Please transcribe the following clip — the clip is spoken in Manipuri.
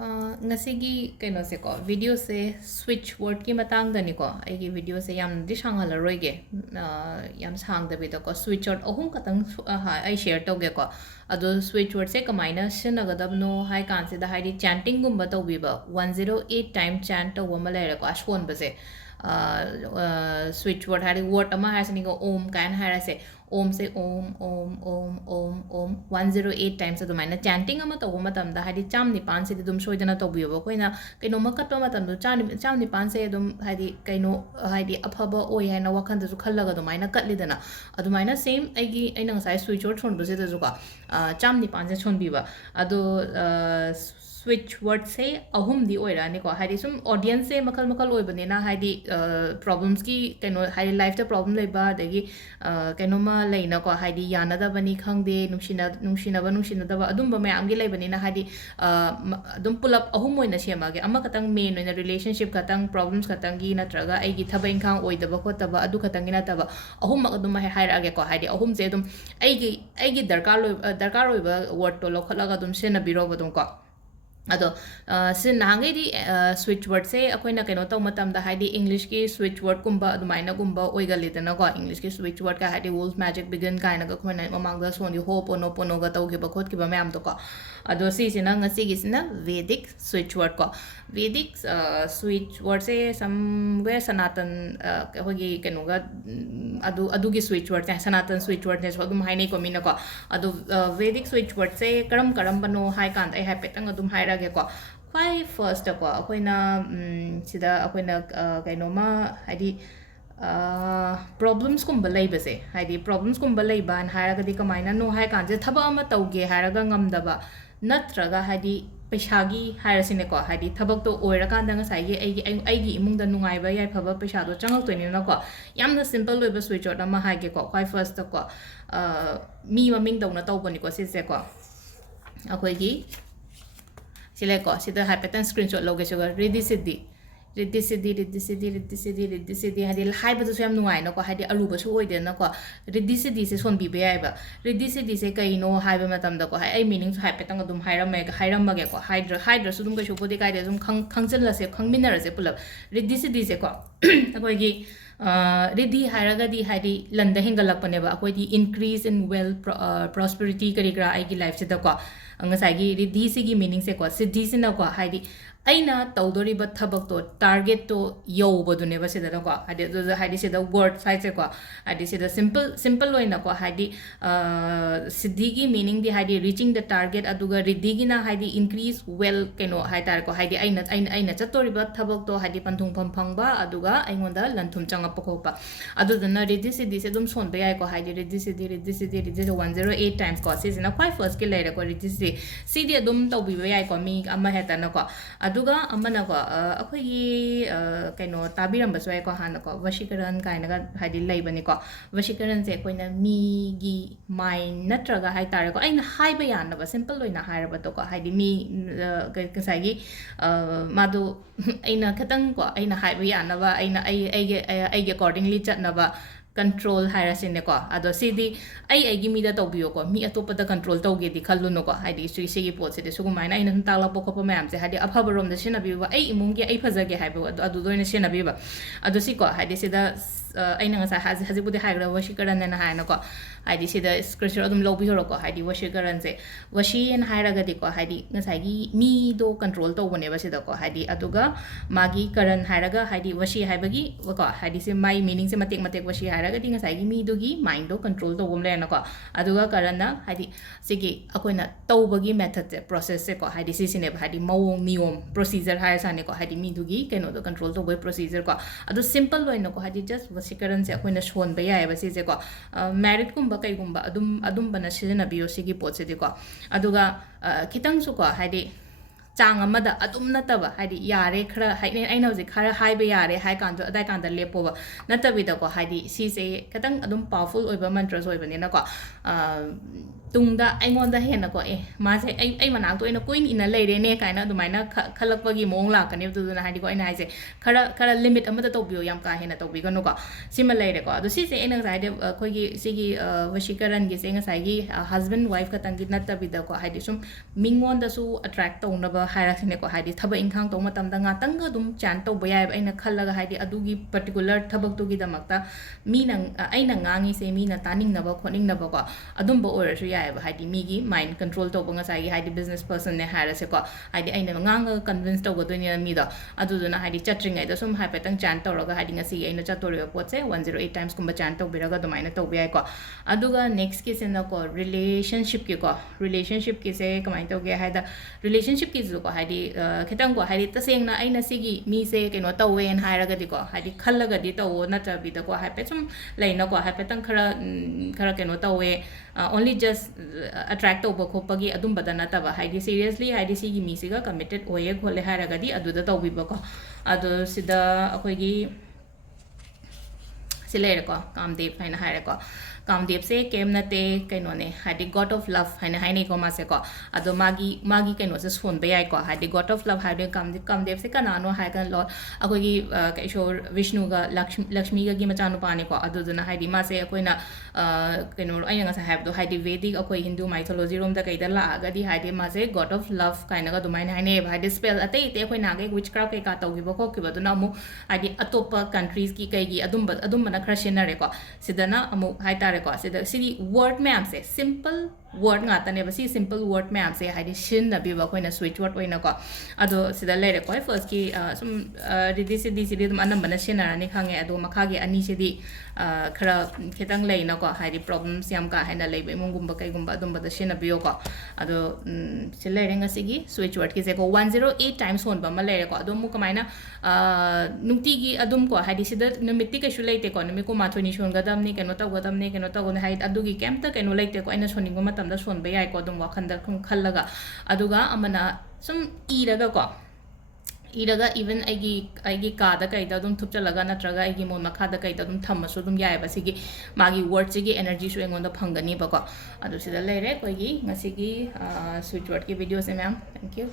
Ngasigi kaino se ko video se switch word ki matang da ni ko ai gi video se yam di sang hala roi ge yam sang da bi da ko switch word ahum katang ha ai share to ge ko ado switch word se kamaina sin ga da no hai kan se da hai di chanting gum ba to bi ba 108 time chant to wama le ko ashon ba se switch word hari word ama ha se ni ko om kan ha ra se om se om 108 times adu maina chanting ama to matam da hadi cham ni pan se dum soidana to biyo ko ina kaino makatwa matam do cham ni pan se dum hadi kaino hadi aphaba oi haina wakhan da su khallaga do maina katli dana adu maina same aigi aina ngasai switch word thon do se da su ka cham ni pan se chon biba adu switch word se ahum di oira ni ko hadi sum audience se makal oi bane na hadi problems ki kaino hadi life the problem le ba dagi kaino ma leina ko hadi yana da bani khangde nungshina da ba adum ba mayam gi le bani na hadi adum pull up ahum oina sema ge ama katang main oina relationship katang problems katang gi na traga ai gi thaba inkhang oi da ba ko taba adu katang gi na taba ahum ma adum ma haira ge ko hadi ahum se adum ai gi darkar oi ba word to lo khala ga dum se na biro ba dum ko ado sin nangai di switch word se akoina kaino to matam da haidi english ki switch word kumba adumaina kumba oigali dana ko english ki switch word ka haidi wolf magic begin kaina ga khona mamang da soni hope ono ga tau ge ba khot ki ba mayam to ko ado si sina ngasi gi sina vedic switch word ko vedic switch word se somewhere sanatan hogi kaino ga adu gi switch word sanatan switch word ne so dum hainai ko mina ko ado vedic switch word se karam bano hai kan ai hapetang adum hai ge ko kwai first ko akoina sida akoina kaino ma hadi problems kum balai base hadi problems kum balai ban hara ga di kamaina no hai kan je thaba ama tauge hara ga ngam daba natraga hadi paisagi hara sine ko hadi thabak to oira kan da ngasai ge ai gi imung da nungai ba yai phaba paisa do changak to ni na ko yamna simple we ba switch out ama ha ge ko kwai first ko mi maming dau na tau bani ko se ko akoi gi sila ko sida hapatan screenshot loge sugar ready sidi hadi hai ba su yam nungai na ko hadi alu ba su oi de na ko ready sidi se son bi be ai ba ready sidi se kai no hai ba matam da ko hai ai meaning su hapatan dum hairam ma ge ko hydra su dum ga su bodi kai de dum khangchen la se khangmin na se pulap ready sidi se ko akoi gi ready hairaga di hadi landa hengalak pane ba akoi di increase in wealth prosperity kari gra ai gi life se da ko ngasai gi ready se gi meaning se ko siddhi se na ko hadi aina tawdori ba thabak to target to yo bodune ba se da ko hadi se da word side se ko hadi se da simple loina ko hadi siddhi gi meaning di hadi reaching the target aduga ready gi na hadi increase well keno hai tar ko hadi aina chatori ba thabak to hadi panthung phang ba aduga aingonda lanthum changa pokho pa adu na ready siddhi se dum son ba ai ko hadi ready siddhi 108 times ko se na quite first ke later ko ready siddhi dum to bi ba ai ko mi ama heta na ko aduga amana ko akhoi gi kaino tabiram ba so ai ko hana ko vashikaran kaina ga hadi lai bani ko vashikaran se koina mi gi mind natraga hai tar ko aina hai ba yan ba simple loina hai ba to ko hadi mi kasai gi madu aina khatang ko aina hai ba yan ba aina ai accordingly chat na ba control haira sine ko ado sidi ai gi mi da to biyo ko mi atopa da control to ge di khallu no ko hadi si gi pot se de su ma na ina ta la po ko ma am se hadi apha rom da sina bi ba ai imung ge ai phaja ge hai ba ado do ina sina bi ba ado si ko hadi se da aina ngasa haji budi hai gra washi karan na hai na ko hadi se da screenshot adum lo bi ho ko hadi washi karan se washi en hai ra ga di ko hadi ngasa gi mi do control to bone ba se da ko hadi aduga magi karan hai ra ga hadi washi hai ba gi ko hadi se mai meaning se matek washi hai ra ga di ngasa gi mi do gi mind do control to bom le na ko aduga karan na hadi se gi akoina to ba gi method se process se ko hadi si sine ba hadi mawong niom procedure hai sa ne ko hadi mi do gi keno do control to boy procedure ko adu simple loina ko hadi just wasikaran se akoina shon ba ya ba si se ko merit kum ba kai kum ba adum bana sina biyo sigi pot se di ko aduga kitang su ko hadi chang amada adum nataba hadi yare khara haine aina hoji khara haiba yare hai kan do adai kan da lepo ba natabi da ko hadi si se katang adum powerful oiba mantras oiba ne na ko ꯇꯨꯡꯗ ꯑꯩꯉꯣꯟꯗ ꯍꯦꯟꯅꯀꯣ ꯃꯥꯁꯦ ꯑꯩ ꯃꯅꯥꯛꯇ ꯑꯣꯏꯅ ꯀꯨꯏꯅ ꯏꯟꯅ ꯂꯩꯔꯦꯅꯦ ꯀꯥꯏꯅ ꯑꯗꯨꯃꯥꯏꯅ ꯈꯜꯂꯛꯄꯒꯤ ꯃꯑꯣꯡ ꯂꯥꯛꯀꯅꯦꯕ ꯑꯗꯨꯗꯨꯅ ꯍꯥꯏꯗꯤꯀꯣ ꯑꯩꯅ ꯍꯥꯏꯁꯦ ꯈꯔ ꯂꯤꯃꯤꯠ ꯑꯃꯗ ꯇꯧꯕꯤꯌꯣ ꯌꯥꯝ ꯀꯥ ꯍꯦꯟꯅ ꯇꯧꯕꯤꯒꯅꯨꯀꯣ ꯁꯤꯃ ꯂꯩꯔꯦꯀꯣ ꯑꯗꯣ ꯁꯤꯁꯦ ꯑꯩꯅ ꯉꯁꯥꯏꯗꯤ ꯑꯩꯈꯣꯏꯒꯤ ꯁꯤꯒꯤ ꯋꯁꯤꯀꯔꯟꯒꯤꯁꯦ ꯉꯁꯥꯏꯒꯤ ꯍꯁꯕꯦꯟ ꯋꯥꯏꯐ ꯈꯛꯇꯪꯒꯤ ꯅꯠꯇꯕꯤꯗꯀꯣ ꯍꯥꯏꯗꯤ ꯁꯨꯝ ꯃꯤꯉꯣꯟꯗꯁꯨ ꯑꯇ꯭ꯔꯦꯛ ꯇꯧꯅꯕ ꯍꯥꯏꯔꯁꯤꯅꯦꯀꯣ ꯍꯥꯏꯗꯤ ꯊꯕꯛ ꯏꯪꯈꯥꯡ ꯇꯧꯕ ꯃꯇꯝꯗ ꯉꯥꯛꯇꯪꯒ ꯑꯗꯨꯝ ꯆꯥꯟ ꯇꯧꯕ ꯌꯥꯏꯑꯕ ꯑꯩꯅ ꯈꯜꯂꯒ ꯍꯥꯏꯗꯤ ꯑꯗꯨꯒꯤ ꯄꯔꯇꯤꯀꯨꯂꯔ ꯊꯕꯛꯇꯨꯒꯤꯗꯃꯛꯇ ꯃꯤꯅ ꯑꯩꯅ ꯉꯥꯡꯉꯤꯁꯦ ꯃꯤꯅ ꯇꯥꯅꯤꯡꯅꯕ ꯈꯣꯠꯅꯤꯡꯅꯕꯀꯣ ꯑꯗꯨꯝꯕ ꯑꯣꯏꯔꯁꯨ ꯌꯥꯏꯑꯕ ꯍꯥꯏꯗꯤ ꯃꯤꯒꯤ ꯃꯥꯏꯟ ꯀꯟꯇ꯭ꯔꯣꯜ ꯇꯧꯕ ꯉꯁꯥꯏꯒꯤ ꯍꯥꯏꯗꯤ ꯕꯤꯖꯤꯅꯦꯁ ꯄꯔꯁꯟꯅꯦ ꯍꯥꯏꯔꯁꯦꯀꯣ ꯍꯥꯏꯗꯤ ꯑꯩꯅ ꯉꯥꯡꯉꯒ ꯀꯟꯚꯤꯟꯁ ꯇꯧꯒꯗꯣꯏꯅꯤꯅ ꯃꯤꯗꯣ ꯑꯗꯨꯗꯨꯅ ꯍꯥꯏꯗꯤ ꯆꯠꯇ꯭ꯔꯤꯉꯩꯗ ꯁꯨꯝ ꯍꯥꯏꯐꯦꯠꯇꯪ ꯆꯥꯟ ꯇꯧꯔꯒ ꯍꯥꯏꯗꯤ ꯉꯁꯤꯒꯤ ꯑꯩꯅ ꯆꯠꯇꯣꯔꯤꯕ ꯄꯣꯠꯁꯦ 108 ꯇꯥꯏꯝꯁꯀꯨꯝꯕ ꯆꯥꯟ ꯇꯧꯕꯤꯔꯒ ꯑꯗꯨꯃꯥꯏꯅ ꯇꯧꯕ ꯌꯥꯏꯀꯣ ꯑꯗꯨꯒ ꯅꯦꯛꯁꯀꯤꯁꯤꯅꯀꯣ ꯔꯤꯂꯦꯁꯟꯁꯤꯞꯀꯤꯀꯣ ꯔꯤꯂꯦꯁꯟꯁꯤꯞꯀꯤꯁꯦ ꯀꯃꯥꯏꯅ ꯇꯧꯒꯦ ꯍꯥꯏꯗ ꯔꯤꯂꯦꯁꯟꯁꯤꯞꯀꯤꯁꯨꯀꯣ ꯍꯥꯏꯗꯤ ꯈꯤꯇꯪꯀꯣ ꯍꯥꯏꯗꯤ ꯇꯁꯦꯡꯅ ꯑꯩꯅ ꯁꯤꯒꯤ ꯃꯤꯁꯦ ꯀꯩꯅꯣ ꯇꯧꯋꯦꯅ ꯍꯥꯏꯔꯒꯗꯤꯀꯣ ꯍꯥꯏꯗꯤ ꯈꯜꯂꯒꯗꯤ ꯇꯧꯋꯣ ꯅꯠꯇ꯭ꯔꯕꯤꯗꯀꯣ ꯍꯥꯏꯐꯦꯠ ꯁꯨꯝ ꯂꯩꯅꯀꯣ ꯍꯥꯏꯐꯦꯠꯇꯪ ꯈꯔ ꯀꯩꯅꯣ ꯇꯧꯋꯦ ꯑꯣꯟꯂꯤ ꯖꯁ ꯑꯇ꯭ꯔꯦꯛ ꯇꯧꯕ ꯈꯣꯠꯄꯒꯤ ꯑꯗꯨꯝꯕꯗ ꯅꯠꯇꯕ ꯍꯥꯏꯗꯤ ꯁꯤꯔꯤꯌꯁꯂꯤ ꯍꯥꯏꯗꯤ ꯁꯤꯒꯤ ꯃꯤꯁꯤꯒ ꯀꯃꯤꯇꯦꯠ ꯑꯣꯏꯌꯦ ꯈꯣꯠꯂꯦ ꯍꯥꯏꯔꯒꯗꯤ ꯑꯗꯨꯗ ꯇꯧꯕꯤꯕꯀꯣ ꯑꯗꯣ ꯁꯤꯗ ꯑꯩꯈꯣꯏꯒꯤ ꯁꯤ ꯂꯩꯔꯦꯀꯣ ꯀꯥꯝꯗꯦꯞ ꯍꯥꯏꯅ ꯍꯥꯏꯔꯦꯀꯣ ꯀꯥꯝꯗꯦꯞꯁꯦ ꯀꯩꯝ ꯅꯠꯇꯦ ꯀꯩꯅꯣꯅꯦ ꯍꯥꯏꯗꯤ ꯒꯣꯗ ꯑꯣꯐ ꯂꯚ ꯍꯥꯏꯅ ꯍꯥꯏꯅꯩꯀꯣ ꯃꯥꯁꯦꯀꯣ ꯑꯗꯣ ꯃꯥꯒꯤ ꯀꯩꯅꯣꯁꯦ ꯁꯣꯟꯕ ꯌꯥꯏꯀꯣ ꯍꯥꯏꯗꯤ ꯒꯣꯗ ꯑꯣꯐ ꯂꯚ ꯍꯥꯏꯕꯗꯤ ꯀꯥꯝꯗꯦꯞꯁꯦ ꯀꯅꯥꯅꯣ ꯍꯥꯏꯔꯒ ꯑꯩꯈꯣꯏꯒꯤ ꯏꯁꯣꯔ ꯕꯤꯁꯅꯨꯒ ꯂꯛꯁꯃꯤꯒꯒꯤ ꯃꯆꯥꯅꯨꯄꯥꯅꯤꯀꯣ ꯑꯗꯨꯗꯨꯅ ꯍꯥꯏꯗꯤ ꯃꯥꯁꯦ ꯑꯩꯈꯣꯏꯅ ꯀꯩꯅꯣ ꯑꯩꯅ ꯉꯁꯥꯏ ꯍꯥꯏꯕꯗꯣ ꯍꯥꯏꯗꯤ ꯚꯦꯗꯤꯛ ꯑꯩꯈꯣꯏ ꯍꯤꯟꯗꯨ ꯃꯥꯏꯊꯣꯂꯣꯖꯤꯔꯣꯝꯗ ꯀꯩꯗ ꯂꯥꯛꯑꯒꯗꯤ ꯍꯥꯏꯗꯤ ꯃꯥꯁꯦ ꯒꯣꯗ ꯑꯣꯐ ꯂꯚ ꯀꯥꯏꯅꯒ ꯑꯗꯨꯃꯥꯏꯅ ꯍꯥꯏꯅꯩꯌꯦꯕ ꯍꯥꯏꯗꯤ ꯁ꯭ꯄꯦꯜ ꯑꯇꯩ ꯑꯩꯈꯣꯏ ꯅꯍꯥꯟꯒꯩ ꯋꯤꯆ ꯀ꯭ꯔꯥꯐ ꯀꯩꯀꯥ ꯇꯧꯈꯤꯕ ꯈꯣꯠꯈꯤꯕꯗꯨꯅ ꯑꯃꯨꯛ ꯍꯥꯏꯗꯤ ꯑꯇꯣꯞꯄ ꯀꯟꯇ꯭ꯔꯤꯁꯀꯤ ꯀꯩꯒꯤ ꯑꯗꯨꯝꯕꯅ ꯈꯔ ꯁꯤꯖꯤꯟꯅꯔꯦꯀꯣ ꯁꯤꯗꯅ ꯑꯃꯨꯛ ꯍꯥꯏꯇꯥꯔꯦꯀꯣ ꯁꯤꯗꯤ ꯋꯔꯗ ꯃꯌꯥꯝꯁꯦ ꯁꯤꯝꯄꯜ ꯋꯔꯗ ꯉꯥꯛꯇꯅꯦꯕ ꯁꯤ ꯁꯤꯝꯄꯜ ꯋꯔꯗ ꯃꯌꯥꯝꯁꯦ ꯍꯥꯏꯗꯤ ꯁꯤꯖꯤꯟꯅꯕꯤꯕ ꯑꯩꯈꯣꯏꯅ ꯁ꯭ꯋꯤꯆ ꯋꯔꯗ ꯑꯣꯏꯅꯀꯣ ꯑꯗꯣ ꯁꯤꯗ ꯂꯩꯔꯦꯀꯣ ꯐꯥꯔꯁꯀꯤ ꯁꯨꯝ ꯔꯤꯗꯤ ꯁꯤꯗꯤ ꯑꯗꯨꯝ ꯑꯅꯝꯕꯅ ꯁꯤꯖꯤꯟꯅꯔꯅꯤ ꯈꯪꯉꯦ ꯑꯗꯣ ꯃꯈꯥꯒꯤ ꯑꯅꯤꯁꯤꯗꯤ ꯈꯔ ꯈꯤꯇꯪ ꯂꯩꯅꯀꯣ ꯍꯥꯏꯗꯤ ꯄ꯭ꯔꯣꯕ꯭ꯂꯦꯝꯁ ꯌꯥꯝ ꯀꯥ ꯍꯦꯟꯅ ꯂꯩꯕ ꯏꯃꯨꯡꯒꯨꯝꯕ ꯀꯩꯒꯨꯝꯕ ꯑꯗꯨꯝꯕꯗ ꯁꯤꯖꯤꯟꯅꯕꯤꯌꯣꯀꯣ ꯑꯗꯣ ꯁꯤ ꯂꯩꯔꯦ ꯉꯁꯤꯒꯤ ꯁ꯭ꯋꯤꯆ ꯋꯔꯗꯀꯤꯁꯦꯀꯣ 108 ꯇꯥꯏꯝꯁ ꯁꯣꯟꯕ ꯑꯃ ꯂꯩꯔꯦꯀꯣ ꯑꯗꯣ ꯑꯃꯨꯛ ꯀꯃꯥꯏꯅ ꯅꯨꯡꯇꯤꯒꯤ ꯑꯗꯨꯝ ꯀꯣ ꯍꯥꯏꯗꯤ ꯁꯤꯗ ꯅꯨꯃꯤꯠꯇꯤ ꯀꯩꯁꯨ ꯂꯩꯇꯦꯀꯣ ꯅꯨꯃꯤꯠ 12ꯅꯤ ꯁꯣꯟꯒꯗꯕꯅꯤ ꯀꯩꯅꯣ ꯇꯧꯒꯗꯕꯅꯤ ꯀꯩꯅꯣ ꯇꯧꯒꯅꯤ ꯍꯥꯏꯗꯤ ꯑꯗꯨꯒꯤ ꯀꯩꯝꯇ ꯀꯩꯅꯣ ꯂꯩꯇꯦꯀꯣ ꯑꯩꯅ ꯁꯣꯟꯅꯤꯡꯕ ꯃꯇꯝꯗ ꯁꯣꯟꯕ ꯌꯥꯏꯀꯣ ꯑꯗꯨꯝ ꯋꯥꯈꯟꯗ ꯈꯜꯂꯒ ꯑꯗꯨꯒ ꯑꯃꯅ ꯁꯨꯝ ꯏꯔꯒꯀꯣ ꯏꯔꯒ ꯏꯚꯟ ꯑꯩꯒꯤ ꯀꯥꯗ ꯀꯩꯗ ꯑꯗꯨꯝ ꯊꯨꯞꯆꯜꯂꯒ ꯅꯠꯇ꯭ꯔꯒ ꯑꯩꯒꯤ ꯃꯣꯟ ꯃꯈꯥꯗ ꯀꯩꯗ ꯑꯗꯨꯝ ꯊꯝꯃꯁꯨ ꯑꯗꯨꯝ ꯌꯥꯏꯑꯕ ꯁꯤꯒꯤ ꯃꯥꯒꯤ ꯋꯔꯗꯁꯤꯒꯤ ꯑꯦꯅꯔꯖꯤꯁꯨ ꯑꯩꯉꯣꯟꯗ ꯐꯪꯒꯅꯤꯕꯀꯣ ꯑꯗꯨ ꯁꯤꯗ ꯂꯩꯔꯦ ꯑꯩꯈꯣꯏꯒꯤ ꯉꯁꯤꯒꯤ ꯁ꯭ꯋꯤꯆ ꯋꯔꯗꯀꯤ ꯚꯤꯗꯤꯑꯣꯁꯦ ꯃꯌꯥꯝ ꯊꯦꯡꯛ ꯌꯨ